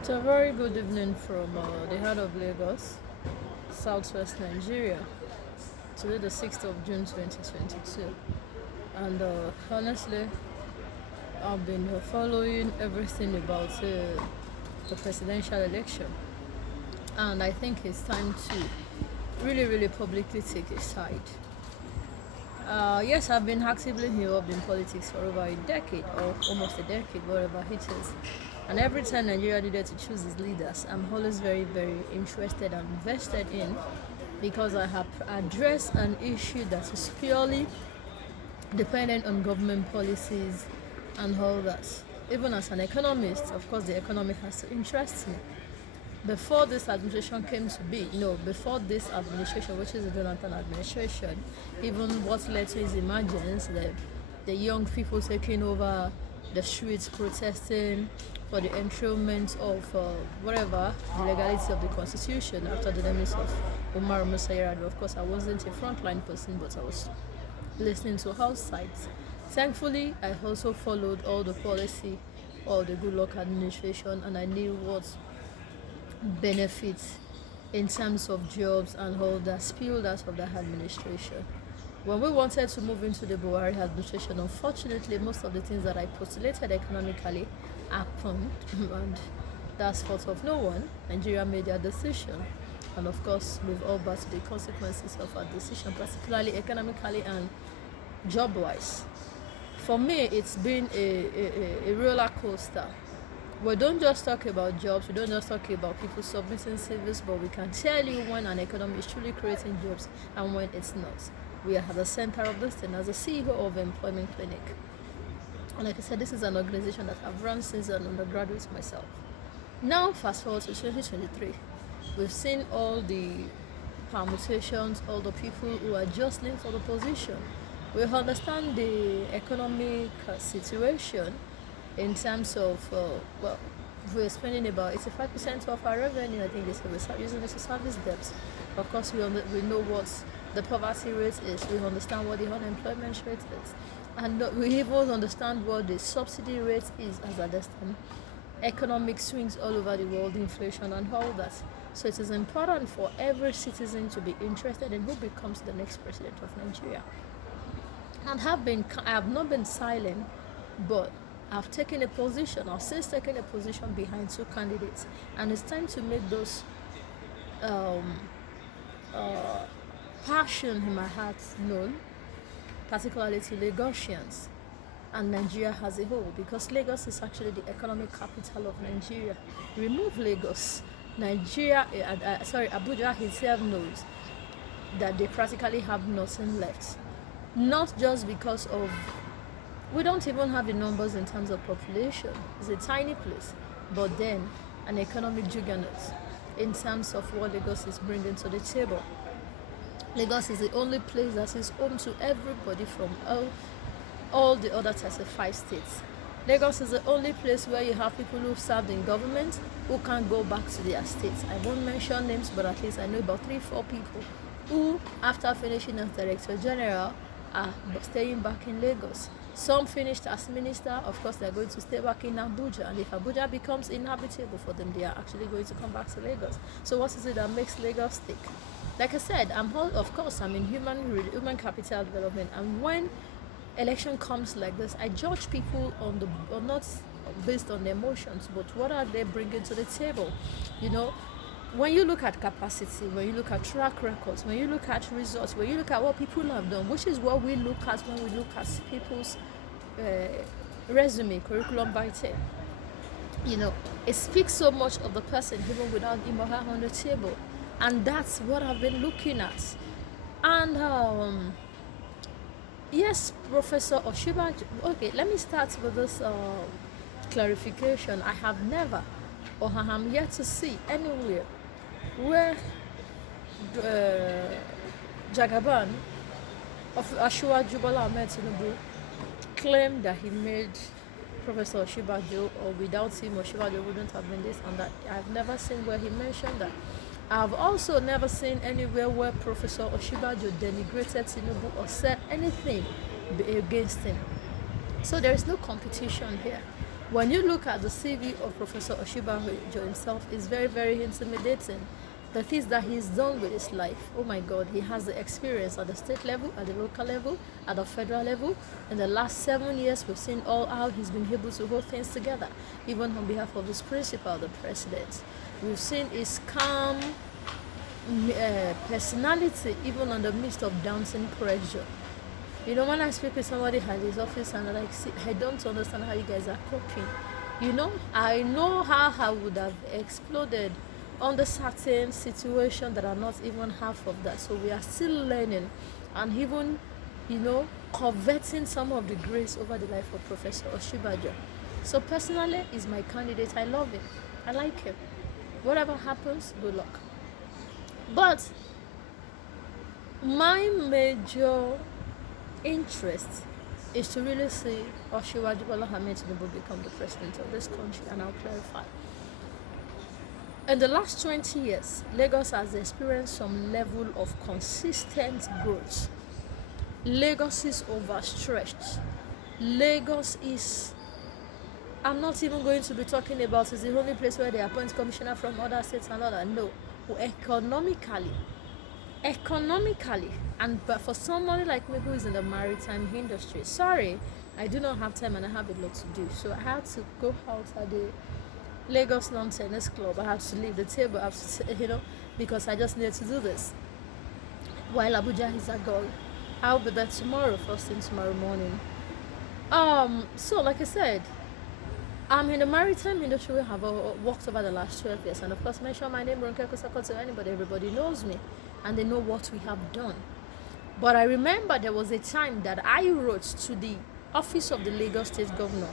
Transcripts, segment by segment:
It's a very good evening from the heart of Lagos, southwest Nigeria. Today, the 6th of June 2022. And honestly, I've been following everything about the presidential election. And I think it's time to really publicly take a side. Yes, I've been actively involved in politics for over a decade, or almost a decade, whatever it is. And every time Nigeria needed to choose its leaders, I'm always very interested and invested in, because I have addressed an issue that is purely dependent on government policies and all that. Even as an economist, of course, the economy has to interest me. Before this administration came to be, before this administration, which is the Jonathan administration, even what led to his emergence, the young people taking over the streets protesting for the enthronement of whatever, the legality of the constitution after the demise of Umar Musa Yar'Adua. Of course, I wasn't a frontline person, but I was listening to house sites. Thankfully, I also followed all the policy of the Goodluck administration, and I knew what benefits in terms of jobs and all that spilled out of that administration. When we wanted to move into the Buhari administration, unfortunately, most of the things that I postulated economically happened, and that's fault of no one. Nigeria made their decision, and of course, we've all battled the consequences of our decision, particularly economically and job-wise. For me, it's been a roller coaster. We don't just talk about jobs, we don't just talk about people submitting CVs, but we can tell you when an economy is truly creating jobs and when it's not. We are at the center of this thing as a CEO of Employment Clinic. And like I said, this is an organization that I've run since an undergraduate myself. Now, fast forward to 2023, we've seen all the permutations, all the people who are jostling for the position. We understand the economic situation in terms of, we're spending about 85% of our revenue. I think they say we're using it to service debts. Of course, we know what the poverty rate is. We understand what the unemployment rate is. And we even understand what the subsidy rate is as at this time. Economic swings all over the world, inflation and all that. So it is important for every citizen to be interested in who becomes the next president of Nigeria. And I have not been silent, but I've taken a position. I've since taken a position behind two candidates, and it's time to make those passion in my heart known, particularly to Lagosians and Nigeria as a whole, because Lagos is actually the economic capital of Nigeria. Remove Lagos, Abuja itself knows that they practically have nothing left. Not just because of, we don't even have the numbers in terms of population. It's a tiny place, but then an economic juggernaut in terms of what Lagos is bringing to the table. Lagos is the only place that is home to everybody from all the other 35 states. Lagos is the only place where you have people who've served in government who can't go back to their states. I won't mention names, but at least I know about 3-4 people who, after finishing as Director General, are staying back in Lagos. Some finished as minister. Of course, they're going to stay back in Abuja, and if Abuja becomes inhabitable for them, they are actually going to come back to Lagos. So what is it that makes Lagos stick? Like I said, I'm in human capital development, and when election comes like this, I judge people not based on their emotions, but what are they bringing to the table. When you look at capacity, when you look at track records, when you look at results, when you look at what people have done, which is what we look at when we look at people's resume, curriculum vitae, it speaks so much of the person even without him or her on the table. And that's what I've been looking at. And yes, Professor Oshibajo, okay, let me start with this clarification. I have never, or I am yet to see anywhere where Jagaban of AsiwajuBola AhmedTinubu's claimed that he made Professor Oshibajo, or without him Oshibajo wouldn't have been this and that. I've never seen where he mentioned that. I've also never seen anywhere where Professor Oshibajo denigrated Tinubu or said anything against him. So there is no competition here. When you look at the CV of Professor Oshibajo himself, it's very, very intimidating. The things that he's done with his life, oh my God, he has the experience at the state level, at the local level, at the federal level. In the last 7 years, we've seen all how he's been able to hold things together, even on behalf of his principal, the president. We've seen his calm personality, even on the midst of dancing pressure. You know, when I speak with somebody at his office and I'm like, see, I don't understand how you guys are coping. You know, I know how I would have exploded under certain situations that are not even half of that. So we are still learning and even, you know, coveting some of the grace over the life of Professor Oshibajo. So personally, he's my candidate. I love him. I like him. Whatever happens, good luck. But my major interest is to really see AsiwajuBola AhmedTinubu become the president of this country, and I'll clarify. In the last 20 years, Lagos has experienced some level of consistent growth. Lagos is overstretched. Lagos is, I'm not even going to be talking about, it's the only place where they appoint commissioner from other states and other. No, economically, and but for somebody like me who is in the maritime industry, sorry, I do not have time and I have a lot to do, so I had to go out at the Lagos Lawn Tennis Club. I have to leave the table, I have to, you know, because I just need to do this while Abuja is a goal. I'll be there tomorrow, first thing tomorrow morning. So like I said, I'm in the maritime industry. We have worked over the last 12 years, and of course mention my name, Ronke Kosoko, to anybody. Everybody knows me and they know what we have done. But I remember there was a time that I wrote to the office of the Lagos State Governor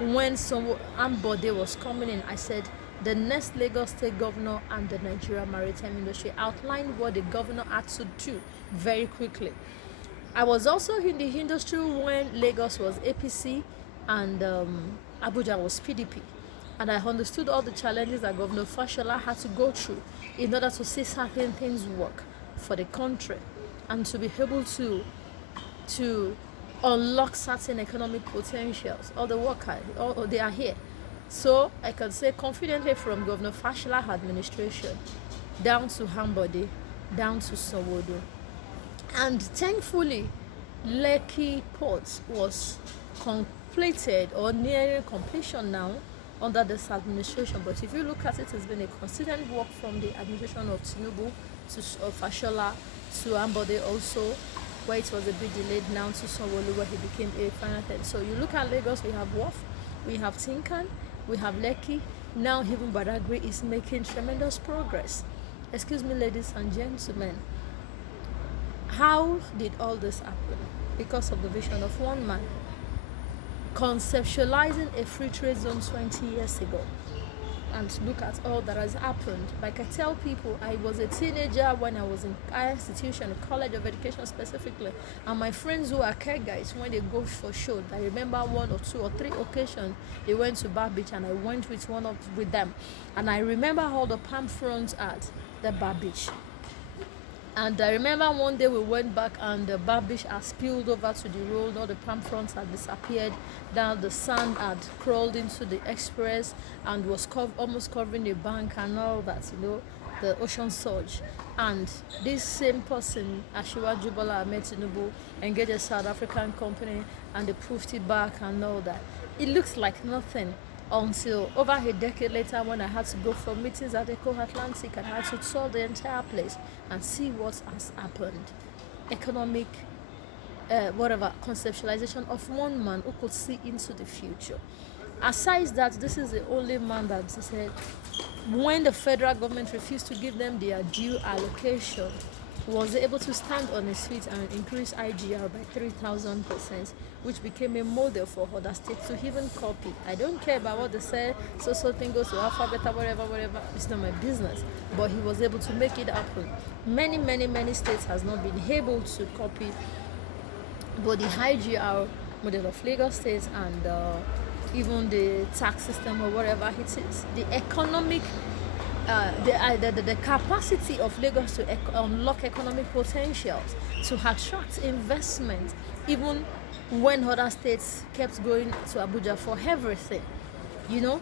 when some Ambode was coming in. I said the next Lagos State Governor and the Nigeria maritime industry outlined what the governor had to do very quickly. I was also in the industry when Lagos was APC and Abuja was PDP. And I understood all the challenges that Governor Fashola had to go through in order to see certain things work for the country and to be able to unlock certain economic potentials. All the workers, they are here. So I can say confidently from Governor Fashola administration down to Hambody, down to Sowodo. And thankfully, Lekki Port was completed or nearing completion now under this administration. But if you look at it, it's been a consistent work from the administration of Tinubu to Fashola to Ambode also, where it was a bit delayed, now to Sanwo-Olu, where he became a final head. So you look at Lagos, we have Wharf, we have Tinkan, we have Lekki. Now even Badagry is making tremendous progress. Excuse me, ladies and gentlemen. How did all this happen? Because of the vision of one man conceptualizing a free trade zone 20 years ago. And look at all that has happened. Like I tell people, I was a teenager when I was in higher institution, College of Education specifically, and my friends who are care guys, when they go for show, I remember 1 or 2 or 3 occasions they went to Bar Beach and I went with them, and I remember all the palm fronts at the Bar Beach. And I remember one day we went back and the Bar Beach had spilled over to the road, all the palm fronts had disappeared, down the sand had crawled into the express and was almost covering the bank and all that, you know, the ocean surge. And this same person, AsiwajuBola AhmedTinubu, engaged a South African company and they proved it back and all that. It looks like nothing until over a decade later, when I had to go for meetings at Eco Atlantic and I had to tour the entire place and see what has happened. Economic, conceptualization of one man who could see into the future. Aside that, this is the only man that said when the federal government refused to give them their due allocation, was able to stand on his feet and increase IGR by 3,000%, which became a model for other states to even copy. I don't care about what they say, so thing goes to alphabet, whatever, it's not my business. But he was able to make it happen. Many states has not been able to copy but the IGR model of Lagos State and even the tax system or whatever it is. The economic the capacity of Lagos to unlock economic potentials, to attract investment, even when other states kept going to Abuja for everything. You know,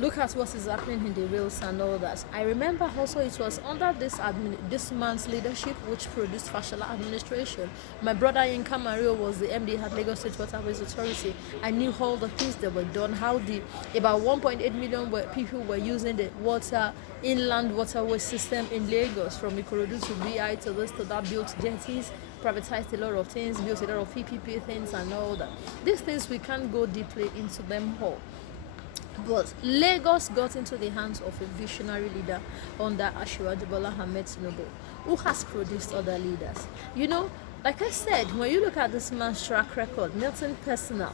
look at what is happening in the rails and all that. I remember also it was under this man's leadership which produced Fashola administration. My brother in Mario was the MD at Lagos State Waterways Authority. I knew all the things that were done, how the about 1.8 million people were using the inland waterway system in Lagos, from Ikorodu to BI to this to that, built jetties, privatized a lot of things, built a lot of PPP things and all that. These things we can't go deeply into them all. But Lagos got into the hands of a visionary leader under AsiwajuBola AhmedTinubu's, who has produced other leaders. You know, like I said, when you look at this man's track record, Milton Personal,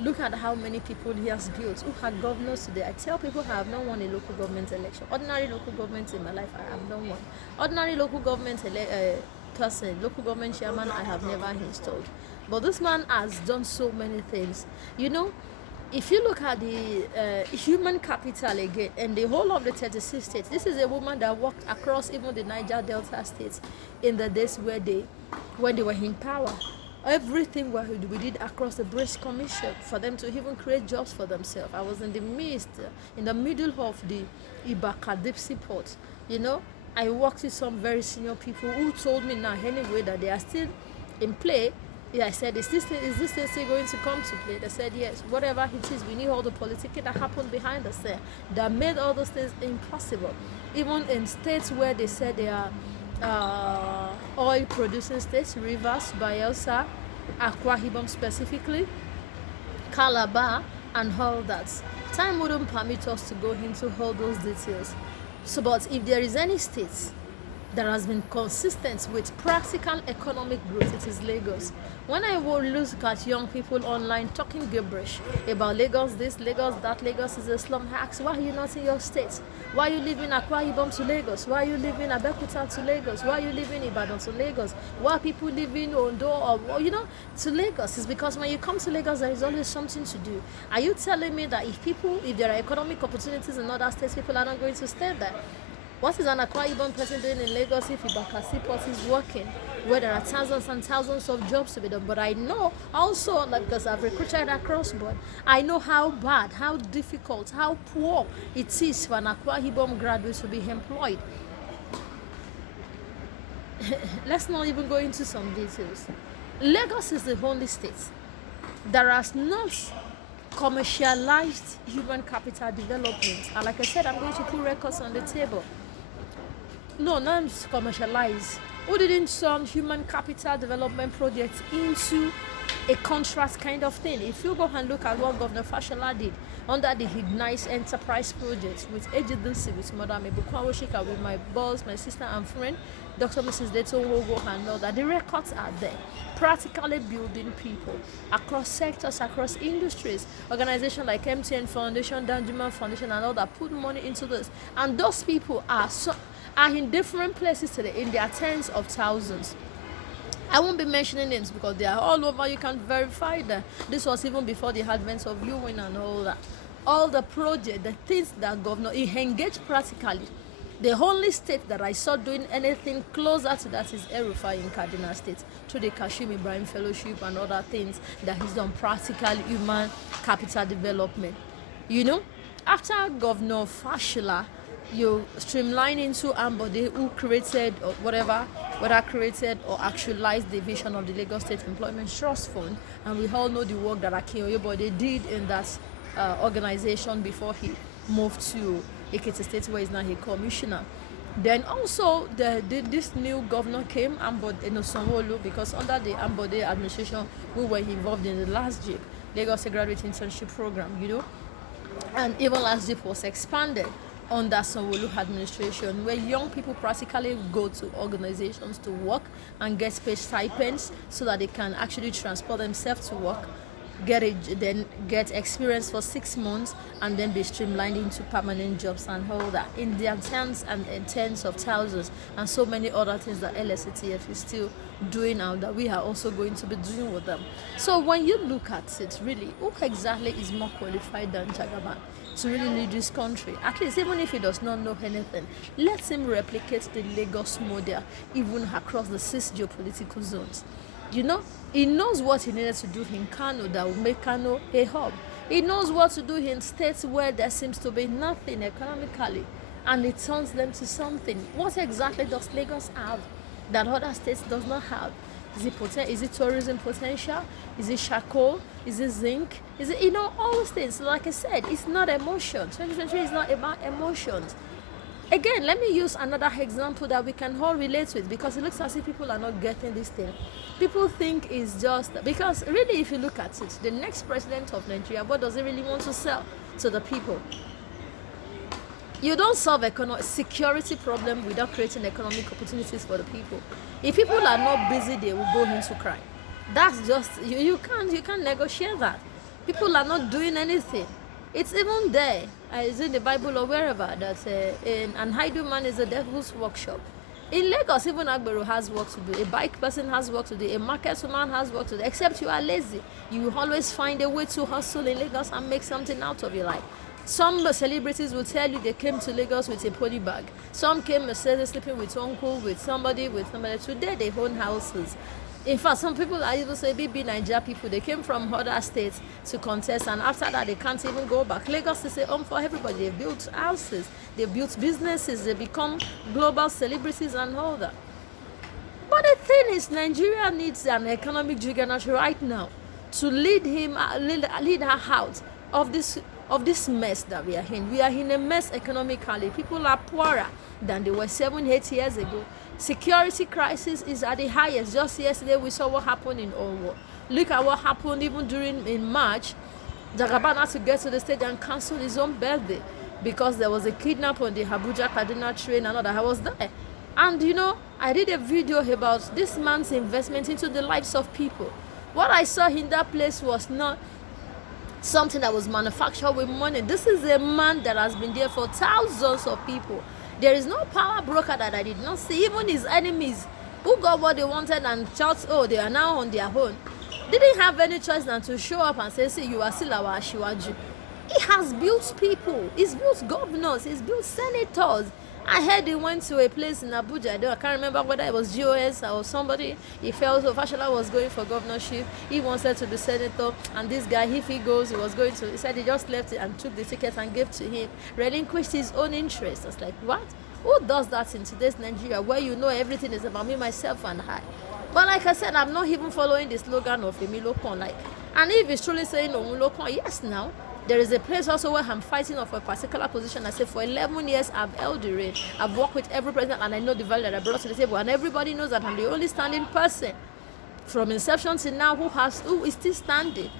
look at how many people he has built, who are governors today. I tell people I have not won a local government election. Ordinary local government in my life, I have not won. Ordinary local government person, local government chairman, I have never installed. But this man has done so many things. You know, if you look at the human capital again and the whole of the 36 states, this is a woman that walked across even the Niger Delta states in the days when they were in power. Everything we did across the British Commission for them to even create jobs for themselves. I was in the middle of the Ibaka deep sea port. You know, I worked with some very senior people who told me now anyway that they are still in play. Yeah, I said, is this thing still going to come to play? They said, yes, whatever it is, we need all the politics that happened behind us there that made all those things impossible. Even in states where they said they are oil producing states, Rivers, Bayelsa, Akwa Ibom specifically, Calabar, and all that. Time wouldn't permit us to go into all those details. So, but if there is any state that has been consistent with practical economic growth, it is Lagos. When I will look at young people online talking gibberish about Lagos this, Lagos that, Lagos is a slum, I ask, why are you not in your state? Why are you living Akwa Ibom to Lagos? Why are you living Abeokuta to Lagos? Why are you living Ibadan to Lagos? Why are people living Ondo or to Lagos? It's because when you come to Lagos, there is always something to do. Are you telling me that if there are economic opportunities in other states, people are not going to stay there? What is an Akwa Ibom person doing in Lagos if Ibakasi Port is working, where there are thousands and thousands of jobs to be done? But I know also, because I've recruited across board, I know how bad, how difficult, how poor it is for an Akwa Ibom graduate to be employed. Let's not even go into some details. Lagos is the only state that has not commercialized human capital development. And like I said, I'm going to put records on the table. No, not commercialize. Who didn't turn human capital development projects into a contract kind of thing? If you go and look at what Governor Fashola did under the Ignite Enterprise project with AGDC, with Madam Ebukwawoshika, with my boss, my sister and friend, Dr. Mrs. Deto Wogo, and all that, the records are there. Practically building people across sectors, across industries. Organizations like MTN Foundation, Danjuma Foundation, and all that put money into this. And those people are in different places today, in their tens of thousands. I won't be mentioning names because they are all over. You can verify that. This was even before the advent of viewing and all that. All the project, the things that governor, he engaged practically. The only state that I saw doing anything closer to that is Erufai in Kaduna State, through the Kashim Ibrahim Fellowship and other things that he's done practical human capital development. You know, after Governor Fashola, you streamline into Ambode, who created or whether created or actualized the vision of the Lagos State Employment Trust Fund, and we all know the work that Akin Oyebode did in that organization before he moved to Ekiti State, where he's now a commissioner. Then also this new governor came, Ambode Sanwo-Olu, because under the Ambode administration we were involved in the last JIP, Lagos State Graduate Internship Program, and even last JIP was expanded under Sanwo-Olu administration, where young people practically go to organizations to work and get paid stipends so that they can actually transport themselves to work, then get experience for 6 months, and then be streamlined into permanent jobs and all that in their tens and tens of thousands, and so many other things that LSATF is still doing now that we are also going to be doing with them. So when you look at it, really, who exactly is more qualified than Jagaban to really lead this country? At least, even if he does not know anything, let him replicate the Lagos model even across the 6 geopolitical zones. He knows what he needed to do in Kano that will make Kano a hub. He knows what to do in states where there seems to be nothing economically, and it turns them to something. What exactly does Lagos have that other states does not have? Is it tourism potential? Is it charcoal? Is it zinc? Is it, all those things? Like I said, it's not emotion. 2023 is not about emotions. Again, let me use another example that we can all relate with, because it looks as if people are not getting this thing. People think it's just because really, if you look at it, the next president of Nigeria, what does he really want to sell to the people? You don't solve security problem without creating economic opportunities for the people. If people are not busy, they will go into crime. That's just you can't negotiate that. People are not doing anything. It's even there. It's in the Bible or wherever that an idle man is a devil's workshop. In Lagos, even Agbero has work to do. A bike person has work to do. A market woman has work to do. Except you are lazy. You will always find a way to hustle in Lagos and make something out of your life. Some celebrities will tell you they came to Lagos with a pony bag. Some came sleeping with uncle, with somebody. Today they own houses. In fact, some people are even say BB Nigeria people, they came from other states to contest, and after that they can't even go back. Lagos is a home for everybody. They've built houses, they've built businesses, they become global celebrities and all that. But the thing is, Nigeria needs an economic juggernaut right now to lead her out of this mess that we are in. We are in a mess economically. People are poorer than they were 7-8 years ago. Security crisis is at the highest. Just yesterday we saw what happened in Owo. Look at what happened even in March. Jagaban had to get to the stage and cancel his own birthday because there was a kidnap on the Abuja-Kaduna train and all that. I was there. And I did a video about this man's investment into the lives of people. What I saw in that place was not something that was manufactured with money. This is a man that has been there for thousands of people. There is no power broker that I did not see. Even his enemies who got what they wanted and shout, oh, they are now on their own, didn't have any choice than to show up and say, see, you are still our Asiwaju. He has built people. He's built governors. He's built senators. I heard he went to a place in Abuja. I can't remember whether it was GOS or somebody. He felt Fashola was going for governorship. He wanted to be senator. And this guy, if he goes, he was going to. He said he just left it and took the ticket and gave to him. Relinquished his own interest. I was like, what? Who does that in today's Nigeria where everything is about me, myself, and I? But like I said, I'm not even following the slogan of Emilokon. And if he's truly saying Omulokon, yes, now. There is a place also where I'm fighting for a particular position. I say for 11 years I've held the reign. I've worked with every president and I know the value that I brought to the table. And everybody knows that I'm the only standing person from inception to now who is still standing.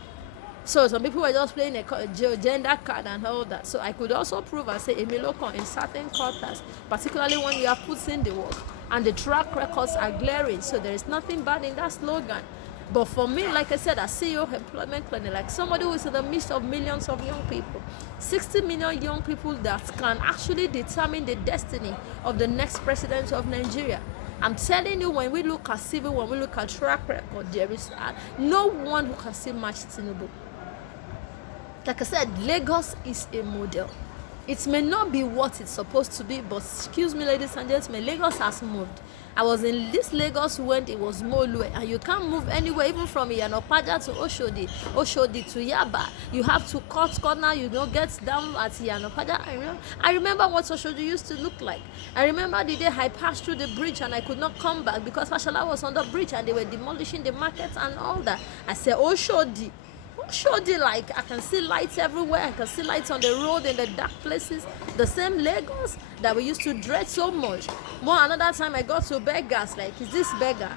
So some people were just playing a gender card and all that. So I could also prove and say Emilokon in certain quarters, particularly when you have put in the work. And the track records are glaring. So there is nothing bad in that slogan. But for me, like I said, as CEO of employment planning, like somebody who is in the midst of millions of young people, 60 million young people that can actually determine the destiny of the next president of Nigeria. I'm telling you, when we look at civil, when we look at track record, there is no one who can still match Tinubu. Like I said, Lagos is a model. It may not be what it's supposed to be, but excuse me, ladies and gentlemen, Lagos has moved. I was in this Lagos when it was Molue, and you can't move anywhere, even from Iyanopaja to Oshodi to Yaba. You have to cut corner, get down at Iyanopaja. I remember what Oshodi used to look like. I remember the day I passed through the bridge and I could not come back because Fashola was on the bridge and they were demolishing the markets and all that. I said, Oshodi, like I can see lights everywhere. I can see lights on the road in the dark places. The same Lagos that we used to dread so much. Another time I got to beggars, like, is this beggar?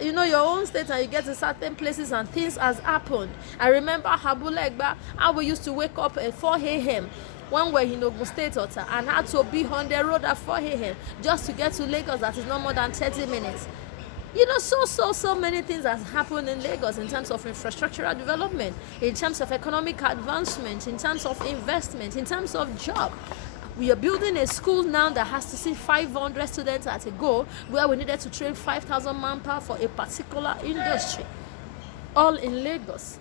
Your own state, and you get to certain places and things has happened. I remember Habulegba, how we used to wake up at 4 a.m. when we're in Ogun State and had to be on the road at 4 a.m. just to get to Lagos. That is not more than 30 minutes. So many things have happened in Lagos in terms of infrastructural development, in terms of economic advancement, in terms of investment, in terms of job. We are building a school now that has to see 500 students at a go, where we needed to train 5,000 manpower for a particular industry, all in Lagos.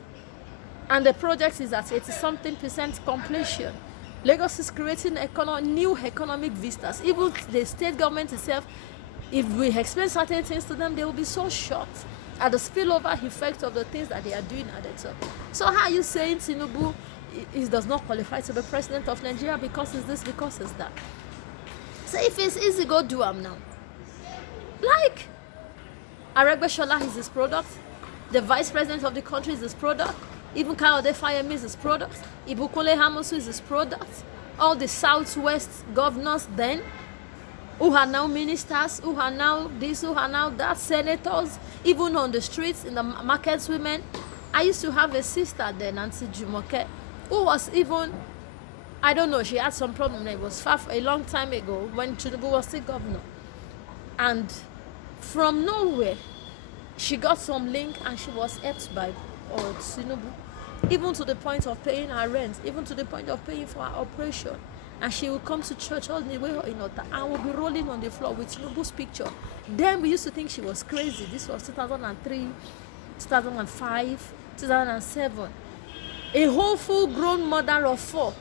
And the project is at 80-something% completion. Lagos is creating new economic vistas. Even the state government itself, if we explain certain things to them, they will be so shocked. at the spillover effect of the things that they are doing at the top. So how are you saying Tinubu does not qualify to be president of Nigeria because it's this, because it's that? So if it's easy, go do them now. Like, Aregbesola is his product. The vice president of the country is his product. Even Kayode Fayemi is his product. Ibukole Hamosu is his product. All the Southwest governors then, who are now ministers, who are now this, who are now that, senators, even on the streets, in the markets, women. I used to have a sister then, Nancy Jumoke, who was even, I don't know, she had some problem. It was a long time ago when Tinubu was still governor. And from nowhere, she got some link and she was helped by Tinubu, even to the point of paying her rent, even to the point of paying for her operation. And she would come to church all the way in Ota and would be rolling on the floor with Tinubu's picture. Then we used to think she was crazy. This was 2003, 2005, 2007. A whole full-grown mother of 4,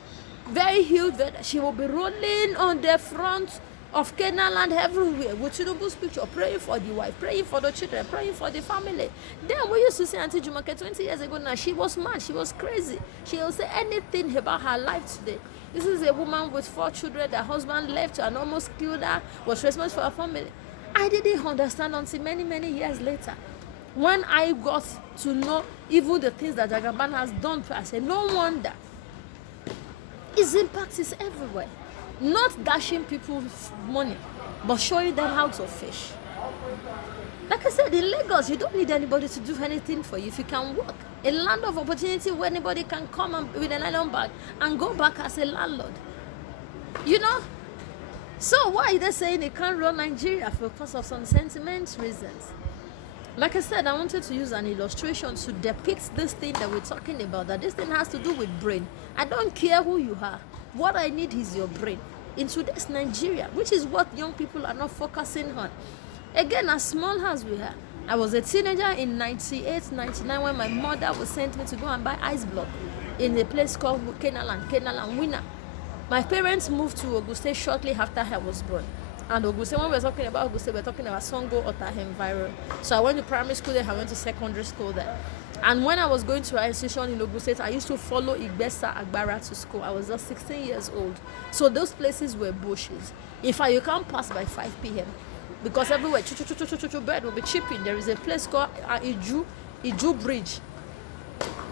very huge. She will be rolling on the front of Canaan land everywhere with Tinubu's picture, praying for the wife, praying for the children, praying for the family. Then we used to see Auntie Jumoke 20 years ago now. She was mad, she was crazy. She will say anything about her life today. This is a woman with 4 children. Her husband left her and almost killed her, was responsible for her family. I didn't understand until many, many years later. When I got to know even the things that Jagaban has done, I said, no wonder. His impact is everywhere. Not dashing people money, but showing them how to fish. Like I said, in Lagos, you don't need anybody to do anything for you if you can work. A land of opportunity where anybody can come and, with an island bag and go back as a landlord. You know? So why are they saying they can't run Nigeria because of some sentiment reasons? Like I said, I wanted to use an illustration to depict this thing that we're talking about, that this thing has to do with brain. I don't care who you are. What I need is your brain. In today's Nigeria, which is what young people are not focusing on. Again, as small as we are, I was a teenager in 98, 99 when my mother would send me to go and buy ice block in a place called Kenaland Winner. My parents moved to Auguste shortly after I was born. And Auguste, when we were talking about Auguste, we were talking about Songo, Otahem, Viral. So I went to primary school there, I went to secondary school there. And when I was going to our institution in Auguste, I used to follow Igbesa Agbara to school. I was just 16 years old. So those places were bushes. In fact, you can't pass by 5 p.m. because everywhere, bird will be chipping. There is a place called Iju Bridge.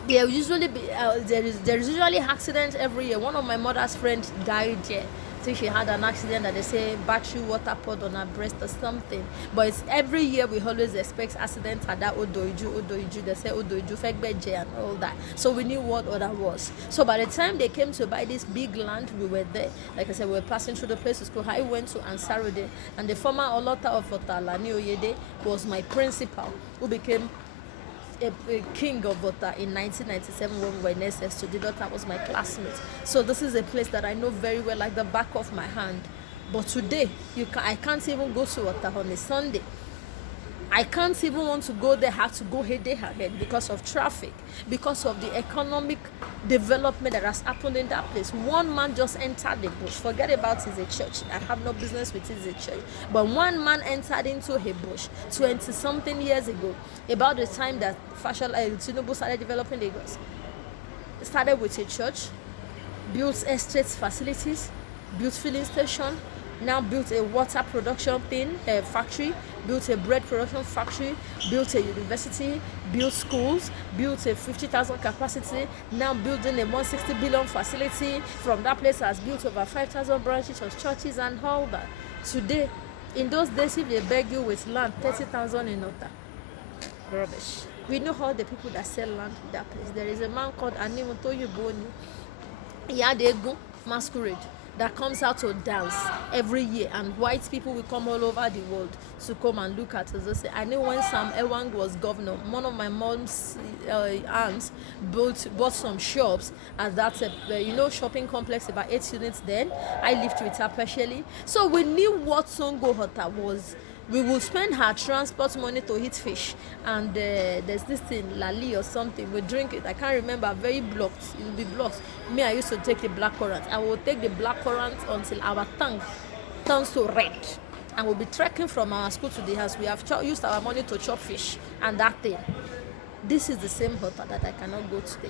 There usually be, there is usually accidents every year. One of my mother's friends died there. I think she had an accident that they say battery water poured on her breast or something. But it's every year we always expect accidents at that Odoiju. They say Odoiju, Fekbeje and all that. So we knew what other was. So by the time they came to buy this big land, we were there. Like I said, we were passing through the place to school. I went to Ansarode, and the former Olota of Otala, Nioyede, was my principal, who became a king of Ota in 1997 when we were in SS2. The daughter was my classmate. So this is a place that I know very well, like the back of my hand. But today, I can't even go to Ota on a Sunday. I can't even want to go there, have to go a day ahead because of traffic, because of the economic development that has happened in that place. One man just entered the bush. Forget about it's a church. I have no business with it's a church. But one man entered into a bush 20-something years ago, about the time that Tinubu started developing Lagos. It started with a church, built estates facilities, built filling station, now built a water production factory, built a bread production factory, built a university, built schools, built a 50,000 capacity, now building a 160 billion facility. From that place has built over 5,000 branches of churches and all that. Today, in those days, if they beg you with land, 30,000 in Ota. Rubbish. We know all the people that sell land in that place. There is a man called AhmedTinubu's Yadegu Masquerade that comes out to dance every year, and white people will come all over the world to come and look at us. They say, I know when Sam Ewang was governor, one of my mom's aunts bought some shops at that shopping complex, about 8 units then. I lived with her partially. So we knew what Songo Hota was. We will spend her transport money to eat fish, and there's this thing, lali or something, we drink it. I can't remember, very blocked. It will be blocked. Me, I used to take the black currant. I will take the black currant until our tongue turns to red. and we'll be trekking from our school to the house. We have used our money to chop fish and that thing. This is the same hotel that I cannot go today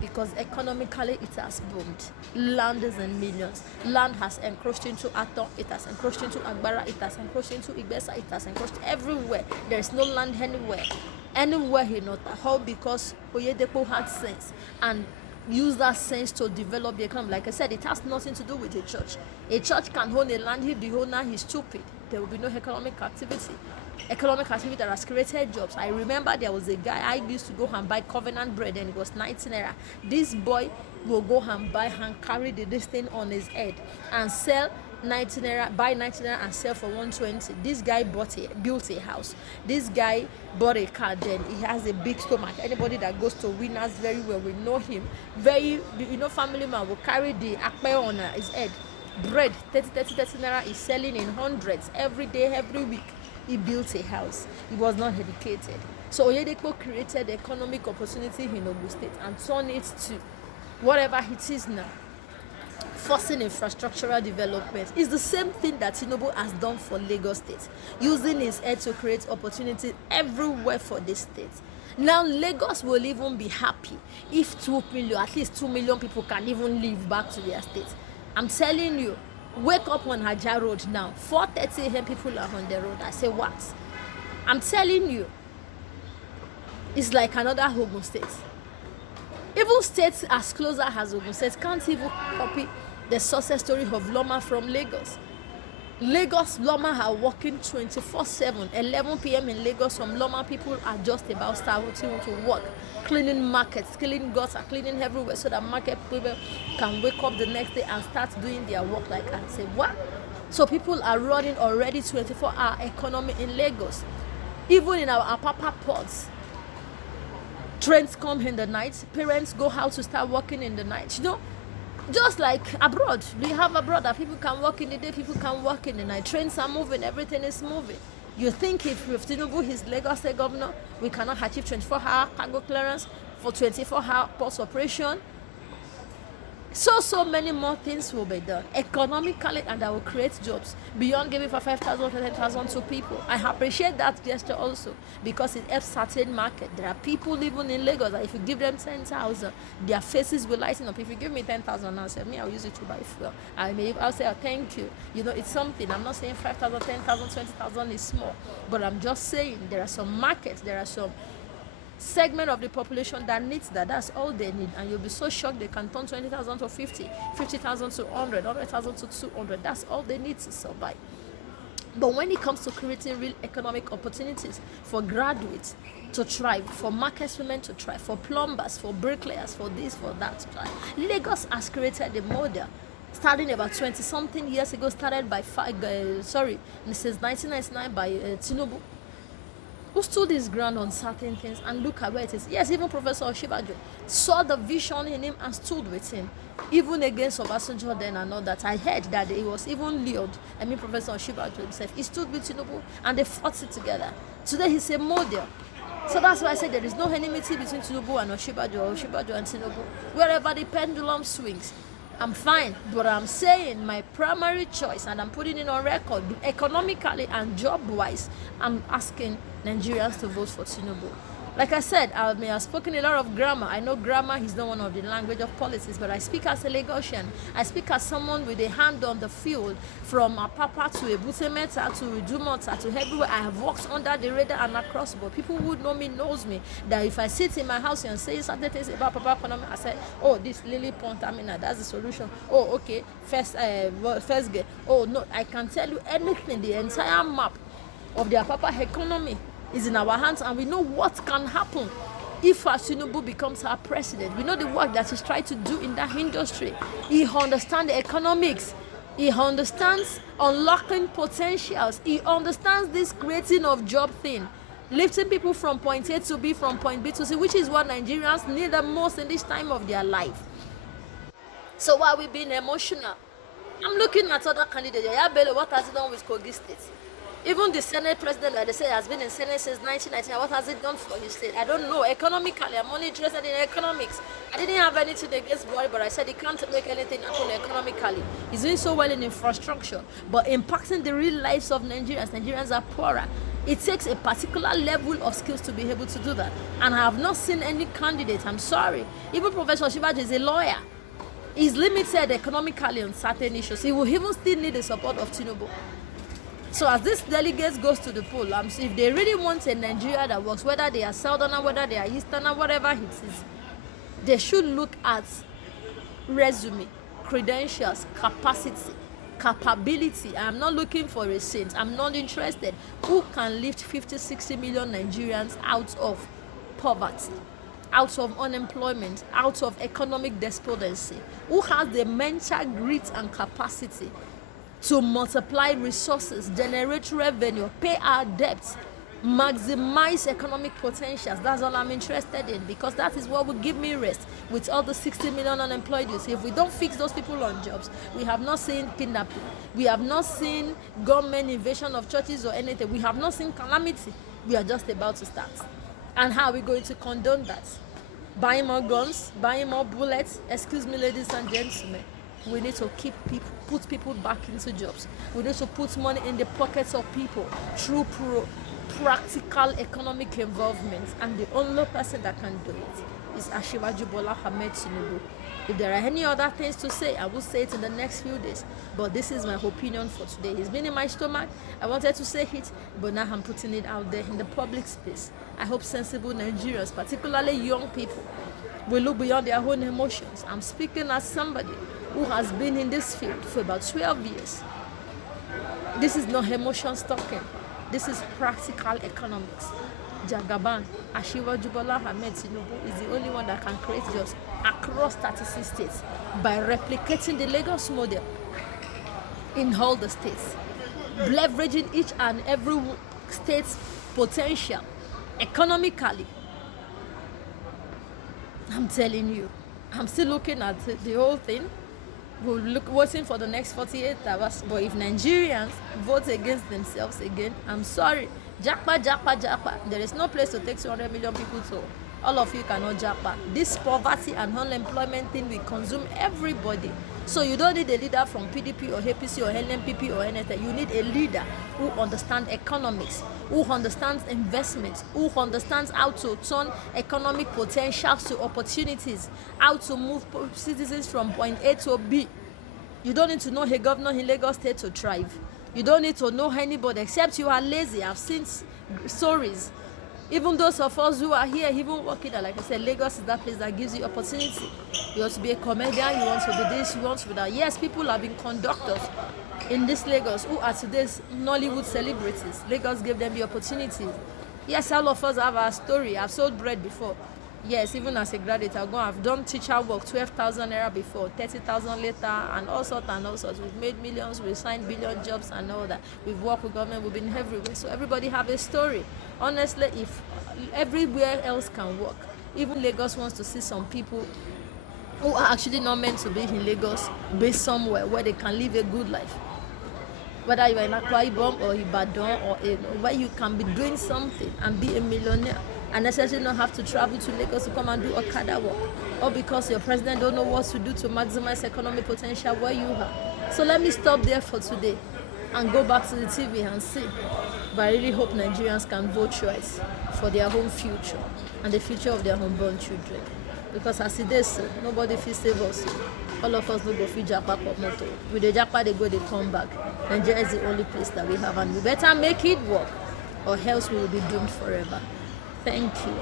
because economically it has boomed. Land is in millions. Land has encroached into Aton, it has encroached into Agbara, it has encroached into Igbesa, it has encroached everywhere. There is no land anywhere. Anywhere he not all because Oyedepo had sense and use that sense to develop the economy. Like I said, it has nothing to do with a church. A church can own a land if the owner is stupid. There will be no economic activity. Economic activity that has created jobs. I remember there was a guy I used to go and buy covenant bread and it was 19 naira. This boy will go and buy and carry this thing on his head and sell 19 naira, buy 19 naira and sell for 120. This guy built a house. This guy bought a car. Then he has a big stomach. Anybody that goes to Winners very well will know him. Family man will carry the akpe on his head. Bread 30 naira is selling in hundreds every day, every week. He built a house. He was not educated. So Oyedepo created economic opportunity in Ogun State and turned it to whatever it is now. Forcing infrastructural development is the same thing that Tinubu has done for Lagos State, using his head to create opportunities everywhere for this state. Now Lagos will even be happy if at least 2 million people can even live back to their state. I'm telling you, wake up on Haja Road now. 4:30 a.m. people are on the road. I say what? I'm telling you, it's like another Ogun State. Even states as closer as Ogun State can't even copy the success story of Loma from Lagos. Loma are working 24/7. 11 p.m. in Lagos, some Loma people are just about starting to work, cleaning markets, cleaning gutter, cleaning everywhere so that market people can wake up the next day and start doing their work like I say what? So people are running already 24-hour economy in Lagos. Even in our Apapa ports, trains come in the night, parents go out to start working in the night. Just like abroad, we have abroad that people can work in the day, people can work in the night. Trains are moving, everything is moving. You think if Tinubu is Lagos State governor, we cannot achieve 24-hour cargo clearance for 24-hour port operation? So many more things will be done economically, and that will create jobs beyond giving for 5,000 to 10,000 to people. I appreciate that gesture also because it helps certain market. There are people living in Lagos that if you give them 10,000, their faces will lighten up. If you give me 10,000 now, say me, I'll use it to buy fuel. I'll say, oh, thank you. It's something. I'm not saying 5,000, 10,000, 20,000 is small, but I'm just saying there are some markets, there are some segment of the population that needs that. That's all they need, and you'll be so shocked they can turn 20,000 to 50, 50,000 to 100, 100,000 to 200. That's all they need to survive. But when it comes to creating real economic opportunities for graduates to thrive, for market women to thrive, for plumbers, for bricklayers, for this, for that to thrive, Lagos has created a model starting about 20-something years ago, started by since 1999 by Tinubu, who stood his ground on certain things, and look at where it is. Yes, even Professor AsiwajuBola saw the vision in him and stood with him, even against Obasanjo then and all that. I heard that he was even lured. Professor AsiwajuBola himself, he stood with Tinubu and they fought it together. Today he's a model. So that's why I said there is no enmity between Tinubu and AsiwajuBola, or AsiwajuBola and Tinubu. Wherever the pendulum swings, I'm fine, but I'm saying my primary choice, and I'm putting it on record, economically and job-wise, I'm asking Nigerians to vote for Tinubu. Like I said, I have spoken a lot of grammar. I know grammar is not one of the language of politics, but I speak as a Lagosian. I speak as someone with a hand on the field, from Apapa to Ebutemeta to Idumota to everywhere. I have worked under the radar and across the board. People who know me knows me, that if I sit in my house and say certain things about Papa economy, I say, oh, this Lily Pond terminal, that's the solution. Oh, okay, first gate. Oh, no, I can tell you anything, the entire map of the Apapa economy is in our hands, and we know what can happen if Tinubu becomes our president. We know the work that he's trying to do in that industry. He understands the economics. He understands unlocking potentials. He understands this creating of job thing, lifting people from point A to B, from point B to C, which is what Nigerians need the most in this time of their life. So why are we being emotional? I'm looking at other candidates. Yaya Bello, what has he done with Kogi State? Even the Senate president, like they say, has been in Senate since 1990. What has it done for his state? I don't know. Economically, I'm only interested in economics. I didn't have anything against Buhari, but I said he can't make anything happen economically. He's doing so well in infrastructure, but impacting the real lives of Nigerians. Nigerians are poorer. It takes a particular level of skills to be able to do that. And I have not seen any candidate, I'm sorry. Even Professor Shivaji is a lawyer. He's limited economically on certain issues. He will even still need the support of Tinubu. So as these delegates goes to the poll, if they really want a Nigeria that works, whether they are Southerner, whether they are Easterner, whatever it is, they should look at resume, credentials, capacity, capability. I'm not looking for a saint. I'm not interested. Who can lift 50, 60 million Nigerians out of poverty, out of unemployment, out of economic despondency? Who has the mental grit and capacity to multiply resources, generate revenue, pay our debts, maximize economic potentials? That's all I'm interested in, because that is what will give me rest with all the 60 million unemployed youth. If we don't fix those people on jobs, we have not seen kidnapping, we have not seen government invasion of churches or anything, we have not seen calamity. We are just about to start. And how are we going to condone that? Buying more guns, buying more bullets? Excuse me, ladies and gentlemen. We need to put people back into jobs. We need to put money in the pockets of people through practical economic involvement. And the only person that can do it is AsiwajuBola, AhmedTinubu. If there are any other things to say, I will say it in the next few days. But this is my opinion for today. It's been in my stomach. I wanted to say it, but now I'm putting it out there in the public space. I hope sensible Nigerians, particularly young people, will look beyond their own emotions. I'm speaking as somebody who has been in this field for about 12 years. This is not emotion talking. This is practical economics. Jagaban, AsiwajuBola, AhmedTinubu is the only one that can create jobs across 36 states by replicating the Lagos model in all the states, leveraging each and every state's potential economically. I'm telling you, I'm still looking at the whole thing. We'll waiting for the next 48 hours. But if Nigerians vote against themselves again, I'm sorry. Japa. There is no place to take 200 million people to. All of you cannot japa. This poverty and unemployment thing will consume everybody. So you don't need a leader from PDP or APC or NMPP or anything. You need a leader who understands economics, who understands investment, who understands how to turn economic potentials to opportunities, how to move citizens from point A to B. You don't need to know a governor in Lagos State to thrive. You don't need to know anybody except you are lazy. I've seen stories. Even those of us who are here, even working there, like I said, Lagos is that place that gives you opportunity. You want to be a comedian, you want to be this, you want to be that. Yes, people have been conductors in this Lagos who are today's Nollywood celebrities. Lagos gave them the opportunities. Yes, all of us have our story. I've sold bread before. Yes, even as a graduate, I've done teacher work, 12,000 naira before, 30,000 later, and all sorts and all sorts. We've made millions, we've signed billion jobs and all that. We've worked with government, we've been everywhere. So everybody have a story. Honestly, if everywhere else can work, even Lagos wants to see some people who are actually not meant to be in Lagos, based somewhere where they can live a good life. Whether you are in Akwa Ibom or Ibadan or where you can be doing something and be a millionaire and necessarily not have to travel to Lagos to come and do Okada work, or because your president don't know what to do to maximize economic potential where you are. So let me stop there for today and go back to the TV and see. But I really hope Nigerians can vote twice for their own future and the future of their unborn children. Because as it is, nobody feels save us. All of us no go fit japa for motor. With the japa they go, they come back. Nigeria is the only place that we have, and we better make it work, or else we will be doomed forever. Thank you.